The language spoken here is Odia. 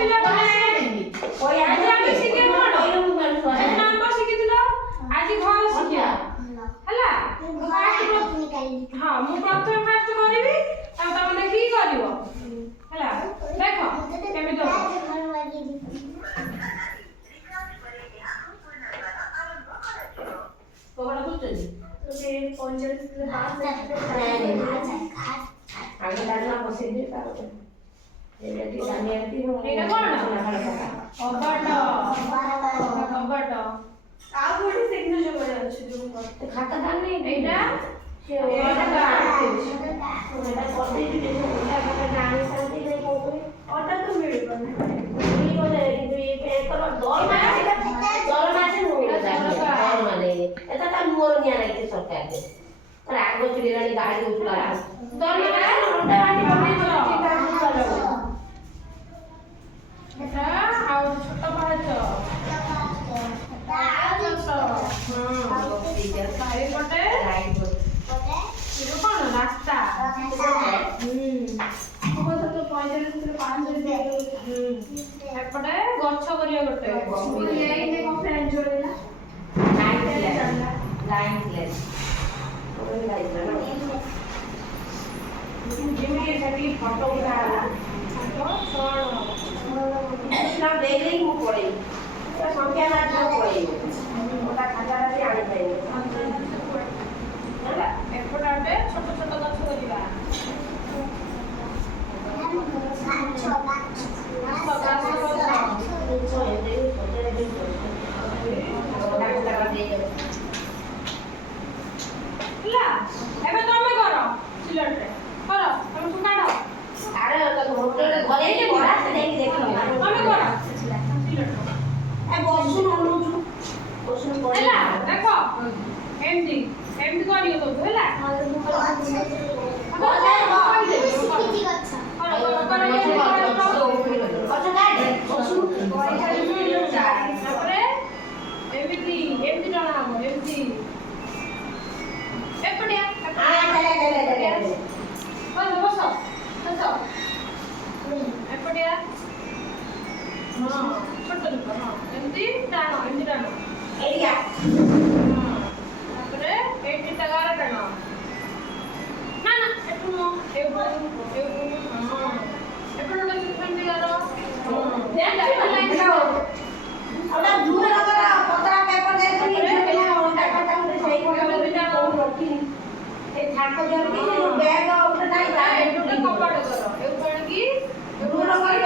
ପିଲା ବନେଇନି कोई ଆଜି ଆମେ ଶିଖିବା କଣ ଆଜି ନମ୍ବର ଶିଖିଥିଲ ଆଜି ଘର ଶିଖିବା ହେଲା ହଁ ମୁଁ ପ୍ରଥମେ ଫାଷ୍ଟ କରିବି ଆଉ ତମେ ଦେଖିକି କରିବ ହେଲା ଦେଖ କେମିତି ହବ कोबड़ा बुझछी ସେ 45 आगे डालना बसेई दे तार एटी दानियाती हो ଏଇଟା କଣ କବାଟ ଆଉ ଗୋଟେ ସିଗ୍ନେଚର କରି ଅଛି ଯୋଉ खाता दानी ଏଇଟା एटा करते जी एटा खाता जानी शांति नहीं कोई ଅଟା ତ ମିଳିବନି नहीं बोले कि ये पेपर दर मासे होई दर माने एटा ता मोर निया नहीं सरकार दे पर आगो चिड़िरानी गाड़ी उठला दर माने रोटा बाटी बने ठीक ठाक এটা ଆଉ ଛୋଟ ପାହାଚ ଚାରିପଟେ ಇದು କଣ ରାସ୍ତା ଏପଟେ ଗଛ କରିବା ଗୋଟେ ଯେମିତି ସେଠି ଫଟୋ ଉଠା ହେଲା ନା ଦେଇଦେଇ ମୁଁ ପଳେଇବି ସଂଖ୍ୟା ମାଧ୍ୟମ ପଳେଇବି ଓଟା ଖାତାଟା ବି ଆଣିପାରିବି ହେଲା ଏପଟେ ଗୋଟେ ଛୋଟ ଛୋଟ ଗଛ କରିବା ହେଲା ଏବେ ତମେ କର ସିଲଟରେ କର ତମେ ତୁ କାଢ ଆରେ ଘରେ ବଢା ସେ ଯାଇକି ଦେଖିବା ତମେ କର ଏ ବସୁନ ଅନଉଛୁ ବସୁନ ହେଲା ଦେଖ ଏମିତି ଏମିତି କରିବ ସବୁ ହେଲା ତାପରେ ଏମିତି ଏମିତି ଜଣା ହବ ଏମିତି ଏପଟିଆ ବସ ବସ ବସ ଏପଟିଆ ହଁ ଛୋଟ ଛୋଟ ହଁ ଏମିତି ଟାଣ ଏରିଆ ତାପରେ ଏଇଠି ଟାଗାର ଟାଣ ନା ନା ଏଠୁ ନୁହଁ ଏପଟୁ ହଁ ଏପଟୁ ଗୋଟେ ସେମିତି ଗାର ଆଉ ଦୂର ନଗର ପତଳା ପେପର ଦେଇକି ଅଣ୍ଟା କାଟା ଗୋଟେ ସେଇ ଗୋଟେ ବିଟା ରଖି ଏ ଥାକ ଜର କି ବ୍ୟାଗ ଗୋଟେ ନାହିଁ ତା ଏଠୁ ଗୋଟେ କବାଟ କର ଏଉଠୁ ଆଣିକି ଦୂର କରି